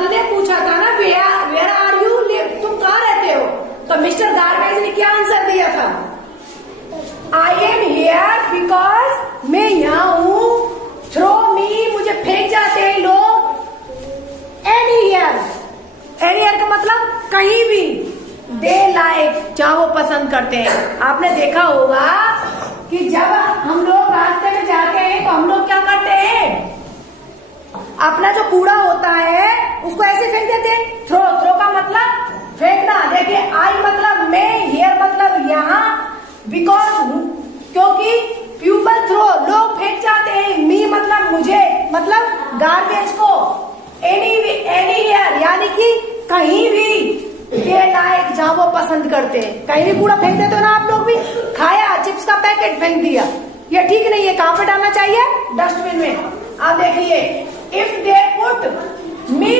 Girl ने पूछा था ना, वेयर आर यू लिव, तुम कहाँ रहते हो? तो मिस्टर गार्बेज ने क्या आंसर दिया था? आई एम हियर बिकॉज मैं यहाँ हूँ, थ्रो मी मुझे फेंक जाते हैं लोग, एनीवेयर, एनीवेयर का मतलब कहीं भी, दे लाइक जहाँ वो पसंद करते हैं। आपने देखा होगा कि जब हम लोग रास्ते में जाते हैं तो हम लोग क्या करते हैं, अपना जो कूड़ा होता है उसको ऐसे फेंक देते हैं, थ्रो, थ्रो का मतलब फेंकना। देखिए आई मतलब मैं, हियर मतलब यहाँ, बिकॉज क्योंकि पीपल थ्रो लोग फेंक जाते हैं, मी मतलब मुझे, मतलब गार्बेज को, एनीवेयर यानी कि कहीं भी, दे लाइक जहाँ वो पसंद करते हैं। कहीं भी कूड़ा फेंक देते हो ना आप लोग भी, खाया चिप्स का पैकेट फेंक दिया, ये ठीक नहीं है। कहाँ पे डालना चाहिए? डस्टबिन में। अब देखिए, if they put me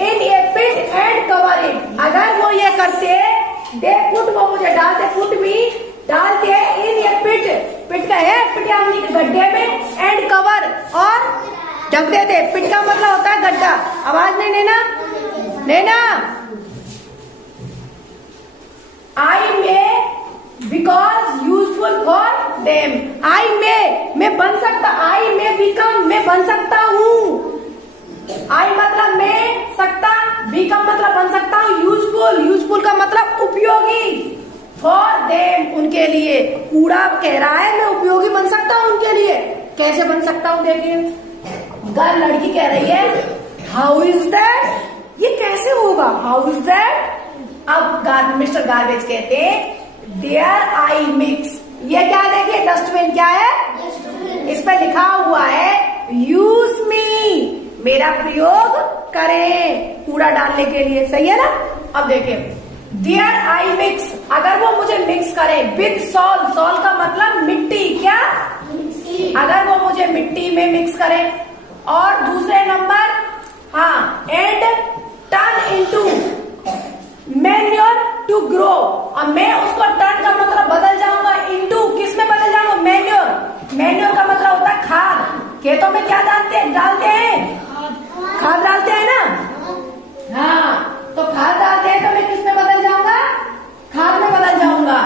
in a pit and cover it, अगर वो ये करते, दे पुट वो मुझे डालते, पुट मी डालते इन ए पिट, पिट का है पिट यानी गड्ढे में, एंड कवर और ढक देते। पिट का मतलब होता है गड्ढा। आवाज नहीं लेना, लेना। आई मे बिकॉज यूजफुल फॉर देम, आई मैं बन सकता, आई मे बिकम मैं बन सकता हूँ, आई मतलब मैं सकता, बिकम मतलब बन सकता हूँ, यूजफुल, यूजफुल का मतलब उपयोगी, फॉर देम उनके लिए। कूड़ा कह रहा है मैं उपयोगी बन सकता हूँ उनके लिए। कैसे बन सकता हूँ? देखिए, गर्ल लड़की कह रही है हाउ इज दैट, ये कैसे होगा, हाउ इज दैट? अब मिस्टर गार्बेज कहते हैं देयर आई मिक्स, ये क्या देखिए डस्टबिन क्या है, इस पर लिखा हुआ है यूज मी, मेरा प्रयोग करें कूड़ा डालने के लिए, सही है ना? अब देखिए देयर आई मिक्स, अगर वो मुझे मिक्स करें विद सॉल, सॉल का मतलब मिट्टी, क्या अगर वो मुझे मिट्टी में मिक्स करें, और दूसरे नंबर हाँ and turn into manure to grow, और मैं उसको टर्न का मतलब बदल जाऊंगा इनटू, किस में बदल जाऊंगा? मैन्योर, मैन्योर का मतलब होता है खाद। खेतों में क्या डालते हैं? खाद डालते हैं ना, हाँ, तो खाद डालते हैं तो मैं किस में बदल जाऊंगा? खाद में बदल जाऊंगा।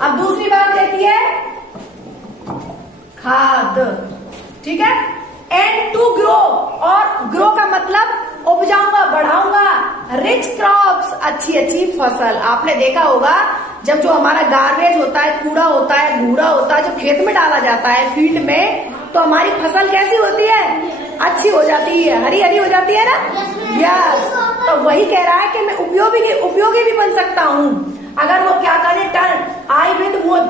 अब दूसरी बात देखिए, खाद, ठीक है, एंड टू ग्रो, और ग्रो का मतलब उपजाऊंगा, बढ़ाऊंगा, रिच क्रॉप्स, अच्छी अच्छी फसल। आपने देखा होगा जब जो हमारा गार्बेज होता है, कूड़ा होता है, कूड़ा होता है, जो खेत में डाला जाता है फील्ड में, तो हमारी फसल कैसी होती है? अच्छी हो जाती है, हरी हरी हो जाती है ना। यस, तो वही कह रहा है कि मैं उपयोगी भी बन सकता हूँ। अगर वो क्या करे, turn I with wood,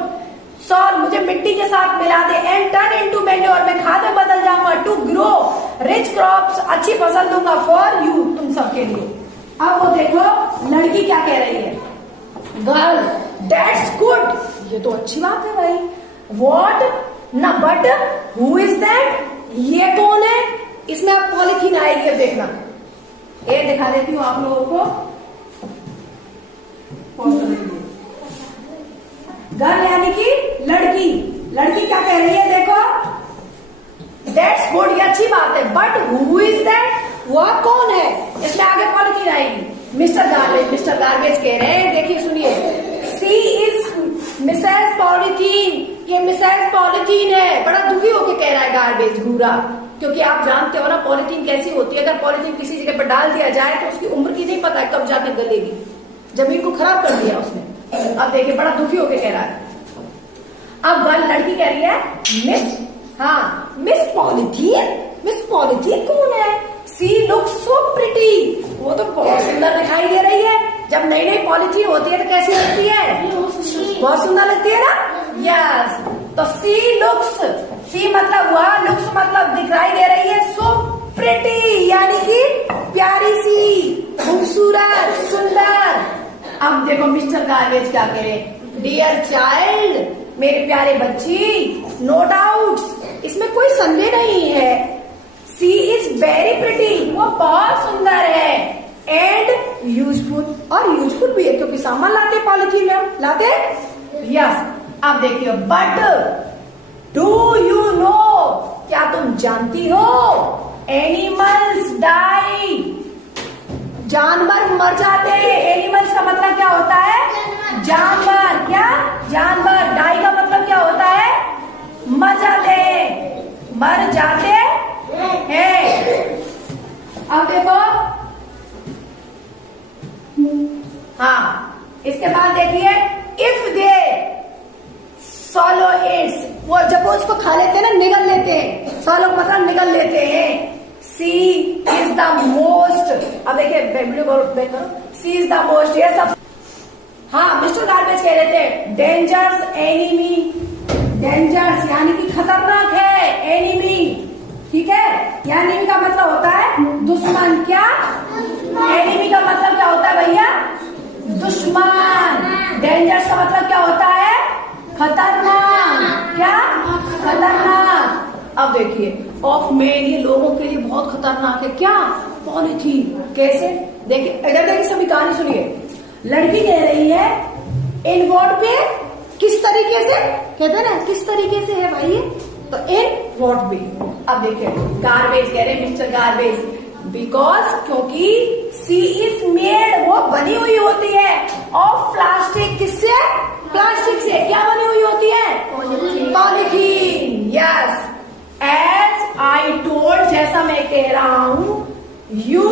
soil मुझे मिट्टी के साथ मिला दे, एंड टर्न इनटू मैन्योर, मैं खाद में बदल जाऊंगा, टू ग्रो रिच क्रॉप्स, अच्छी फसल दूंगा, फॉर यू, तुम सबके लिए। अब वो देखो लड़की क्या कह रही है, गर्ल दैट्स गुड, ये तो अच्छी बात है भाई। व्हाट ना, बट हु इज दैट, ये कौन है? इसमें आप पॉलिथीन आएगी, अब देखना, ये दिखा देती हूँ आप लोगों को। गर्ल यानी कि लड़की, लड़की क्या कह रही है देखो, दैट्स गुड, ये अच्छी बात है, बट हु इज दैट, वह कौन है? इसमें आगे पॉलिथीन आएगी। मिस्टर गार्बेज कह रहे हैं, देखिए सुनिए, सी इज मिसेस पॉलिथीन, ये मिसेस पॉलिथीन है। बड़ा दुखी होके कह रहा है गार्बेज, घूरा, क्योंकि आप जानते हो ना पॉलिथीन कैसी होती है, अगर पॉलिथीन किसी जगह पर डाल दिया जाए तो उसकी उम्र की नहीं पता है कब जाके गलेगी, जमीन को खराब कर दिया उसने। अब देखिए बड़ा दुखी होके कह रहा है। अब गर्ल लड़की कह रही है मिस, हाँ मिस पॉलिथीन कौन है? सी लुक्स सो प्रिटी, वो तो बहुत सुंदर दिखाई दे रही है। जब नई नई पॉलिथीन होती है तो कैसी लगती है? बहुत सुंदर लगती है ना। यस, तो सी लुक्स, सी मतलब हुआ, लुक्स मतलब दिखाई दे रही है, सो प्रिटी यानी कि प्यारी सी, खूबसूरत, सुंदर। अब देखो मिस्टर गार्बेज क्या कह रहे, डियर चाइल्ड, मेरे प्यारे बच्ची, नो डाउट, इसमें कोई संदेह नहीं है, सी इज वेरी प्रिटी, वो बहुत सुंदर है, एंड यूजफुल, और यूजफुल भी है क्योंकि सामान लाते पॉलिथीन में लाते। यस, अब देखिए, बट डू यू नो, क्या तुम जानती हो, एनिमल्स डाई, जानवर मर जाते हैं। एनिमल्स का मतलब क्या होता है? जानवर। क्या? जानवर। डाई का मतलब क्या होता है? मर जाते हैं, मर जाते हैं। अब देखो, हाँ, इसके बाद देखिए, इफ दे सॉलो इट्स, वो जब वो उसको खा लेते हैं ना, निगल लेते हैं, सॉलो मतलब निगल लेते हैं। सी इज द मोस्ट, अब देखिए वीडियो को, सी इज द मोस्ट, ये सब। हाँ, मिस्टर गार्बेज कह रहे थे डेंजर्स एनिमी, डेंजर्स यानी कि खतरनाक है, एनिमी, ठीक है। एनिमी का मतलब होता है दुश्मन। क्या? एनिमी का मतलब क्या होता है भैया? दुश्मन। डेंजर्स का मतलब क्या होता है? खतरनाक। क्या? खतरनाक। अब देखिए, ऑफ मेन, ये लोगों के लिए बहुत खतरनाक है। क्या? पॉलीथीन। कैसे? देखिए, इधर देखिए, सभी कहानी सुनिए। लड़की कह रही है इन वर्ड पे किस तरीके से, कहते हैं ना किस तरीके से है भाई, तो इन व्हाट वे। अब देखिए, गार्बेज कह रहे हैं मिस्टर गार्बेज, बिकॉज क्योंकि सी इज मेड, वो बनी हुई होती है, ऑफ प्लास्टिक। किससे? प्लास्टिक से। क्या बनी हुई होती है? Polythene. Yes, as I told, जैसा मैं कह रहा हूं, यू,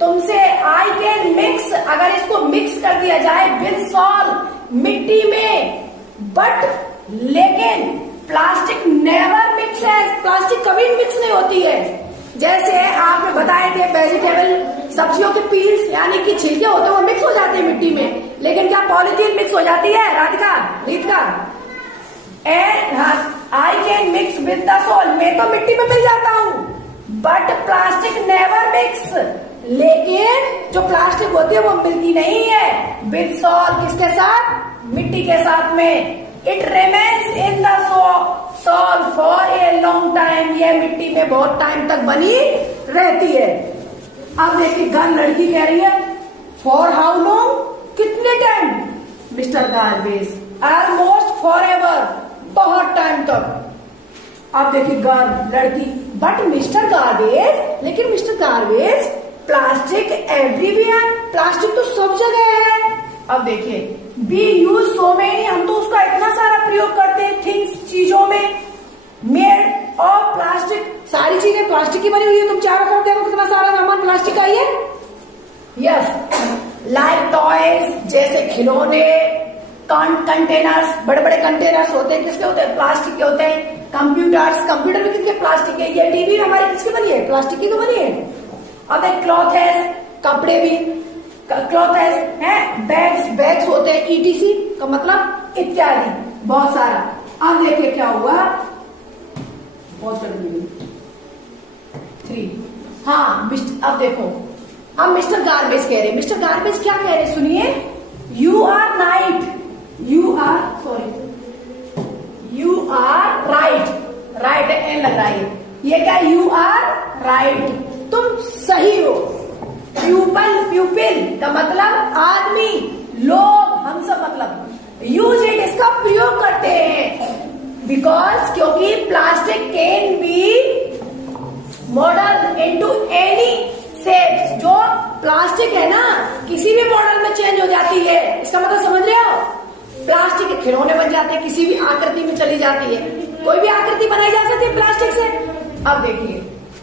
तुमसे, आई कैन मिक्स, अगर इसको मिक्स कर दिया जाए विद सॉल्ट, मिट्टी में, बट लेकिन प्लास्टिक नेवर मिक्स है, प्लास्टिक कभी मिक्स नहीं होती है। जैसे आपने बताए थे वेजिटेबल, सब्जियों के पील्स यानी कि छिलके होते हैं, वो मिक्स हो जाते हैं मिट्टी में, लेकिन क्या पॉलीथीन मिक्स हो जाती है? Radhika, Ritika, and I can mix with the soil, मैं तो मिट्टी में मिल जाता हूँ, बट प्लास्टिक नेवर मिक्स, लेकिन जो प्लास्टिक होती है वो मिलती नहीं है विद सॉइल। किसके साथ? मिट्टी के साथ में। It remains in the soil for a long time, ये मिट्टी में बहुत टाइम तक बनी रहती है। अब देखिए, गर्ल, लड़की कह रही है फॉर हाउ लॉन्ग, कितने time? Mister garbage, almost for ever, बहुत टाइम तक। अब देखिए, गर्ल, लड़की, बट मिस्टर गार्बेज, लेकिन mister garbage, plastic everywhere, plastic तो सब जगह है। अब देखिए, बी यूज सो मेनी, हम तो उसका इतना सारा प्रयोग करते हैं, थिंग्स, चीजों में, मेड ऑफ प्लास्टिक, सारी चीजें प्लास्टिक की बनी हुई है। तुम चारों तरफ देखो कितना सारा सामान प्लास्टिक का ही है। यस, लाइक टॉयज, जैसे खिलौने, कंटेनर्स, बड़े बड़े कंटेनर्स होते हैं, किसके होते हैं? प्लास्टिक के होते हैं। कंप्यूटर्स, कंप्यूटर भी किसके? प्लास्टिक के। ये टीवी हमारी किसकी बनी है? प्लास्टिक की तो बनी है। अब एक क्लॉथ है, कपड़े भी क्लॉथ है, बैग्स, बैग्स होते हैं, ईटीसी का मतलब इत्यादि, बहुत सारा। अब देखिए क्या हुआ, बहुत जल्दी 3। हाँ, अब देखो, अब मिस्टर गार्बेज कह रहे, मिस्टर गार्बेज क्या कह रहे सुनिए, you are right, you are, sorry, you are right, right एन लग रहा है, ये क्या? यू आर राइट, तुम सही हो। प्यूपिल का मतलब आदमी, लोग, हम सब मतलब यूज इट, इसका प्रयोग करते हैं, बिकॉज क्योंकि plastic can be model into any shapes, जो प्लास्टिक है ना किसी भी मॉडल में चेंज हो जाती है। इसका मतलब समझ रहे हो? प्लास्टिक के खिलौने बन जाते हैं, किसी भी आकृति में चली जाती है, कोई भी आकृति बनाई जा सकती है प्लास्टिक से। अब देखिए,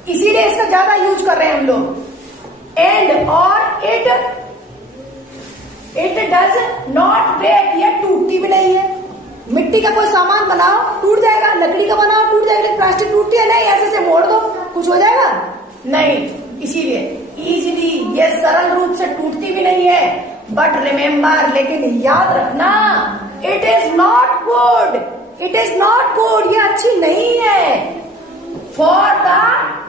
इसीलिए इसका ज्यादा यूज कर रहे हैं हम लोग। एंड और इट डज नॉट ब्रेक, ये टूटती भी नहीं है। मिट्टी का कोई सामान बनाओ टूट जाएगा, लकड़ी का बनाओ टूट जाएगा, प्लास्टिक टूटती है नहीं, ऐसे से मोड़ दो कुछ हो जाएगा नहीं, इसीलिए इजीली, ये सरल रूप से टूटती भी नहीं है। बट रिमेम्बर, लेकिन याद रखना, it is not good, it is not good, ये अच्छी नहीं है फॉर द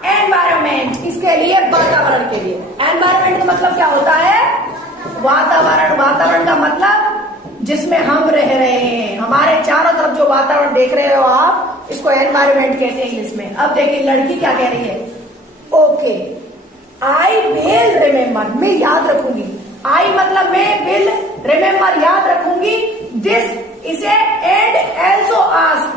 एनवायरमेंट, इसके लिए, वातावरण के लिए। एनवायरमेंट का मतलब क्या होता है? वातावरण। वातावरण का मतलब जिसमें हम रह रहे हैं, हमारे चारों तरफ जो वातावरण देख रहे हो आप, इसको एनवायरमेंट कहते हैं इंग्लिश में। अब देखिए लड़की क्या कह रही है, ओके आई विल रिमेम्बर, मैं याद रखूंगी, आई मतलब मैं, विल रिमेम्बर याद रखूंगी, दिस इसे, and also ask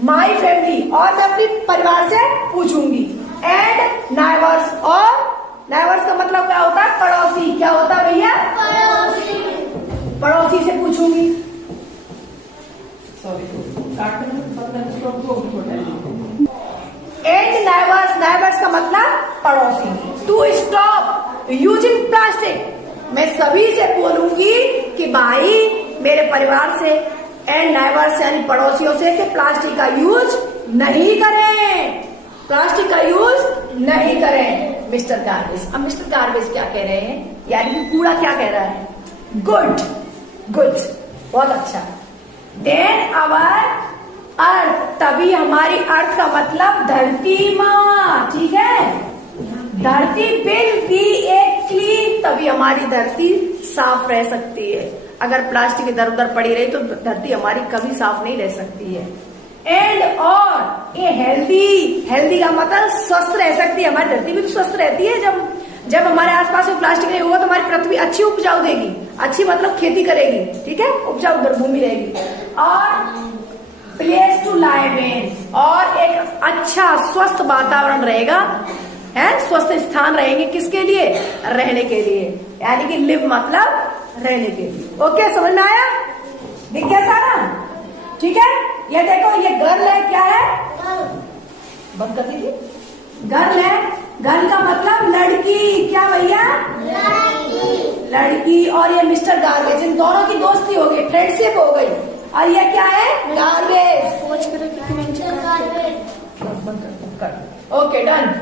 my family, और मैं अपनी परिवार से पूछूंगी, एंड नाइबर्स, और नाइबर्स का मतलब क्या होता है? पड़ोसी। क्या होता है भैया? पड़ोसी। पड़ोसी से पूछूंगी। एंड नाइबर्स, नाइबर्स का मतलब पड़ोसी। टू स्टॉप यूजिंग प्लास्टिक, मैं सभी से बोलूंगी कि भाई मेरे परिवार से एंड नाइबर्स यानी पड़ोसियों से कि प्लास्टिक का यूज नहीं करें, प्लास्टिक का यूज नहीं करें। मिस्टर गार्बेज, अब मिस्टर गार्बेज क्या कह रहे हैं? यानी कि कूड़ा क्या कह रहा है? गुड, गुड, बहुत अच्छा। देन आवर अर्थ, तभी हमारी अर्थ का मतलब धरती माँ, ठीक है? धरती विल बी ए क्लीन, तभी हमारी धरती साफ रह सकती है। अगर प्लास्टिक इधर उधर पड़ी रही तो धरती हमारी कभी साफ नहीं रह सकती है। एंड और ये हेल्दी, हेल्दी का मतलब स्वस्थ रह सकती है। हमारी धरती भी तो स्वस्थ रहती है जब हमारे आसपास में प्लास्टिक नहीं होगा तो हमारी पृथ्वी अच्छी उपजाऊ देगी। अच्छी मतलब खेती करेगी, ठीक है? उपजाऊ भूमि रहेगी। और प्लेस टू लाइव इन, और एक अच्छा स्वस्थ वातावरण रहेगा, है? स्वस्थ स्थान रहेंगे किसके लिए? रहने के लिए, यानी कि लिव मतलब रहने के लिए। ओके, समझ में आया? दिख गया सारा? ठीक है? ये देखो, ये गर्ल है, क्या है? बंद कर दीजिए। गर्ल है, गर्ल का मतलब लड़की। क्या भैया? लड़की। लड़की। और ये मिस्टर गार्बेज, इन दोनों की दोस्ती हो गई, फ्रेंडशिप हो गई। और ये क्या है? गार्बेज। गार्बेज। Okay, done.